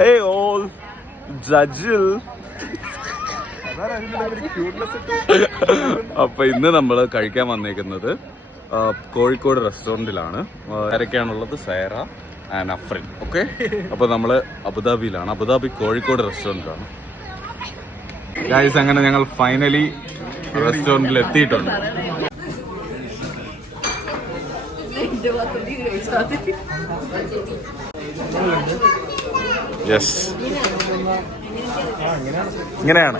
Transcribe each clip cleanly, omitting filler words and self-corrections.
Hey all, Jajil. അപ്പൊ ഇന്ന് നമ്മൾ കഴിക്കാൻ വന്നേക്കുന്നത് കോഴിക്കോട് റെസ്റ്റോറൻറ്റിലാണ്. ആരൊക്കെയാണുള്ളത്? സൈറ ആൻഡ് അഫ്രിൻ. ഓക്കെ, അപ്പൊ നമ്മൾ അബുദാബിയിലാണ്. അബുദാബി കോഴിക്കോട് റെസ്റ്റോറൻറ്റിലാണ്. ഗൈസ്, അങ്ങനെ ഞങ്ങൾ ഫൈനലി റെസ്റ്റോറൻറ്റിൽ എത്തിയിട്ടുണ്ട്. യെസ്, ഇങ്ങനെയാണ്.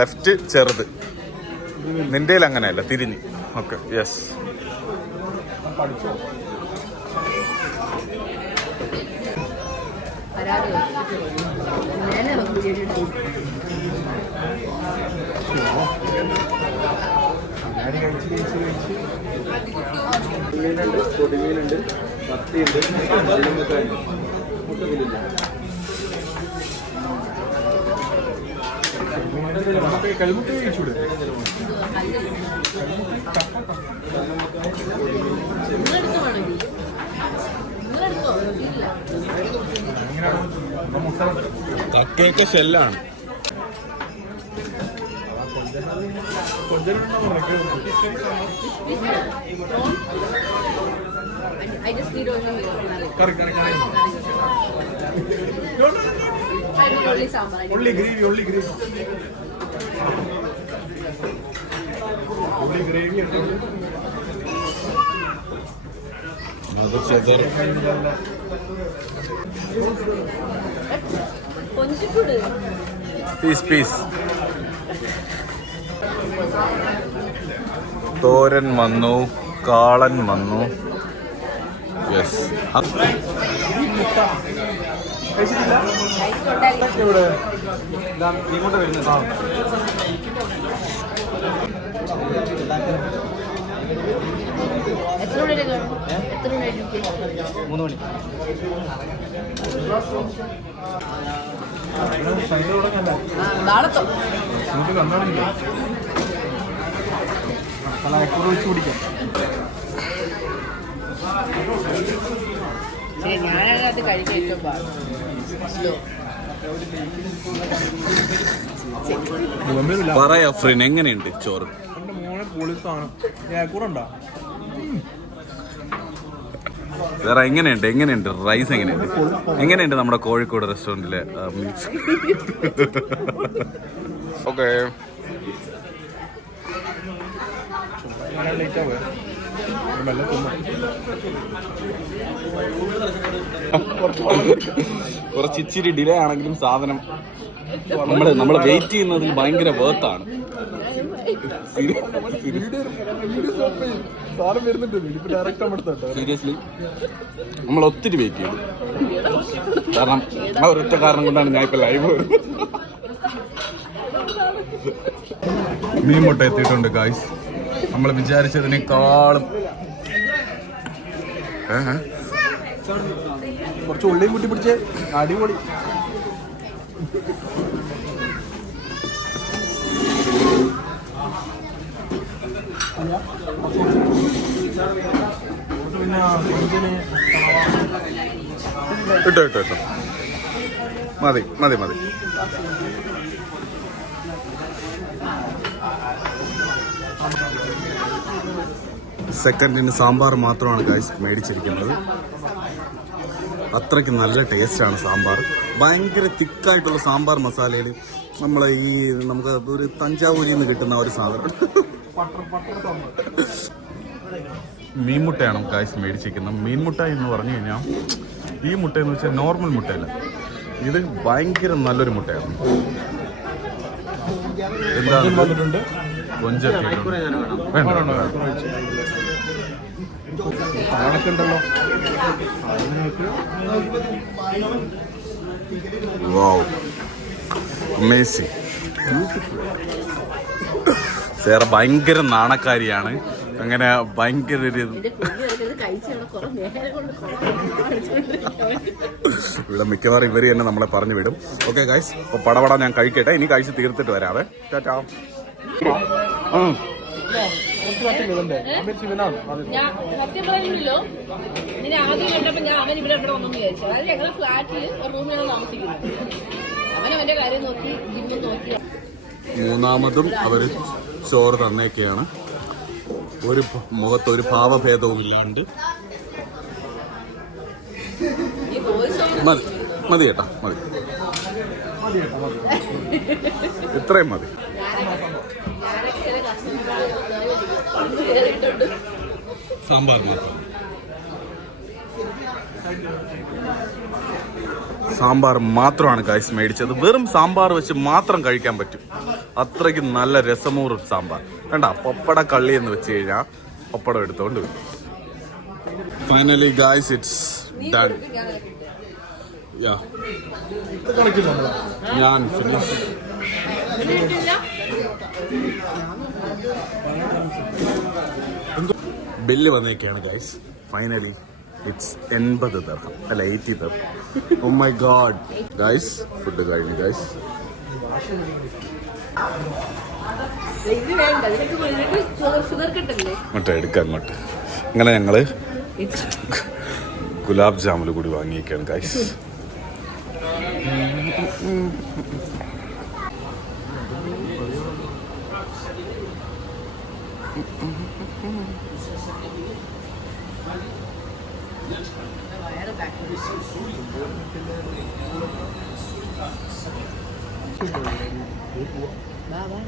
ലെഫ്റ്റ് ചെറുത്, നിന്റെ അങ്ങനെയല്ല, തിരിഞ്ഞ്. Okay, yes. മീനുണ്ട്, പൊടിമീനുണ്ട്, മത്തിയുണ്ട്, മുട്ടതിലില്ല. കൽമുട്ട കഴിച്ചൂടെ? കക്കയൊക്കെ ഷെല്ലാണ്. I just need curry. only sambar. Only gravy. Only gravy. Peas തോരൻ വന്നു, കാളൻ വന്നു. യെസ്. ഞാനത് കഴിച്ചു. പറയാ ഫ്രീൻ, എങ്ങനെയുണ്ട് ചോറ്? വേറെ എങ്ങനെയുണ്ട് റൈസ്? എങ്ങനെയുണ്ട് നമ്മുടെ കോഴിക്കോട് റെസ്റ്റോറൻറ്റിലെ മീൽസ്? ഓക്കെ, കുറച്ച് ഇച്ചിരി ഡിലേ ആണെങ്കിലും സാധനം നമ്മൾ വെയിറ്റ് ചെയ്യുന്നതിൽ ഭയങ്കര വേർത്താണ്. സീരിയസ്ലി നമ്മൾ ഒത്തിരി വെയിറ്റ് ചെയ്തു. കാരണം ആ ഒരൊറ്റ കാരണം കൊണ്ടാണ് ഞാൻ ഇപ്പൊ ലൈവ്. മീൻ മുട്ട എത്തിയിട്ടുണ്ട് ഗായ്സ്. നമ്മൾ വിചാരിച്ചതിനേക്കാളും കുറച്ച് ഉള്ളിയും കുട്ടി പിടിച്ച് അടിപൊളി. ഇട്ടോ മതി. സെക്കൻഡിന് സാമ്പാർ മാത്രമാണ് ഗൈസ് മേടിച്ചിരിക്കുന്നത്. അത്രയ്ക്ക് നല്ല ടേസ്റ്റാണ് സാമ്പാർ. ഭയങ്കര തിക്കായിട്ടുള്ള സാമ്പാർ മസാലയിൽ നമുക്ക് ഒരു തഞ്ചാവൂരിൽ നിന്ന് കിട്ടുന്ന ഒരു സാധനം. മീൻമുട്ടയാണ് ഗൈസ് മേടിച്ചിരിക്കുന്നത്. മീൻമുട്ട എന്ന് പറഞ്ഞു കഴിഞ്ഞാൽ ഈ മുട്ടയെന്ന് വെച്ചാൽ നോർമൽ മുട്ടയല്ല, ഇത് ഭയങ്കര നല്ലൊരു മുട്ടയാണ്. എന്താ കൊഞ്ചൊക്കെ ഉണ്ടല്ലോ. വാവ്, അമേസിങ്. സേറ ഭയങ്കര നാണക്കാരിയാണ്. അങ്ങനെ ഭയങ്കര ഒരു ഇവിടെ മിക്കവാറും ഇവര് തന്നെ നമ്മളെ പറഞ്ഞു വിടും. ഓക്കെ ഗൈസ്, അപ്പൊ പടപട ഞാൻ കഴിക്കട്ടെ. ഇനി കഴിച്ച് തീർത്തിട്ട് വരാവേ. ടാറ്റാ. കുറച്ച് കട്ടില്ല ഇവന്റെ അവൻ ശിവനാണ് അത് ഞാൻ സത്യം പറയുന്നില്ലോ, നിന്നെ ആദ്യം കണ്ടപ്പോ ഞാൻ അവൻ ഇവിടെ വന്നു വിചാരിച്ചു. അതായത് ഞങ്ങൾ ഫ്ലാറ്റിൽ ഒരു റൂമിലാണ് താമസിക്കുന്നത്. അവൻ അവന്റെ കാര്യം നോക്കി ജിമ്മും നോക്കി. മൂന്നാമതും അവർ ചോറ് തന്നേക്കെയാണ്. ഒരു മുഖത്തൊരു ഭാവഭേദവും ഇല്ലാണ്ട്. ഈ വോയിസ് മതി മതി ചേട്ടാ, മതി, മതി കേട്ടോ മതി. ഇത്രയും മതി. ഞാനൊക്കെ ചില കസ്റ്റമറുകൾ കയറിയിട്ടുണ്ട്. സാമ്പാർ മാത്രം. സാമ്പാർ മാത്രമാണ് ഗൈസ് മേടിച്ചത്. വെറും സാമ്പാർ വെച്ച് മാത്രം കഴിക്കാൻ പറ്റും. അത്രയ്ക്ക് നല്ല രസമൂറും സാമ്പാർ. കണ്ട പപ്പട കള്ളി എന്ന് വെച്ച് കഴിഞ്ഞാൽ പപ്പടം എടുത്തോണ്ട് വരും. Finally guys it's done. Yeah, ഇത് കണക്കില്ല നമ്മളെ. ഞാൻ ഫിനിഷ്. ബില്ല് വന്നേക്കാണ് ഗൈസ്. ഫൈനലി ഇറ്റ്സ് 80 ദിർഹം അല്ല 80 ദിർഹം. Oh my god guys, food കഴിഞ്ഞു ഗൈസ്. ഇത് വേണ്ട, നിനക്ക് ഷുഗർ കിട്ടല്ലേ? അങ്ങോട്ട് എടുക്കാം അങ്ങോട്ട്. അങ്ങനെ ഞങ്ങള് ഗുലാബ് ജാമുൽ കൂടി വാങ്ങിയേക്കാണ് ഗൈസ്. വാ വാ.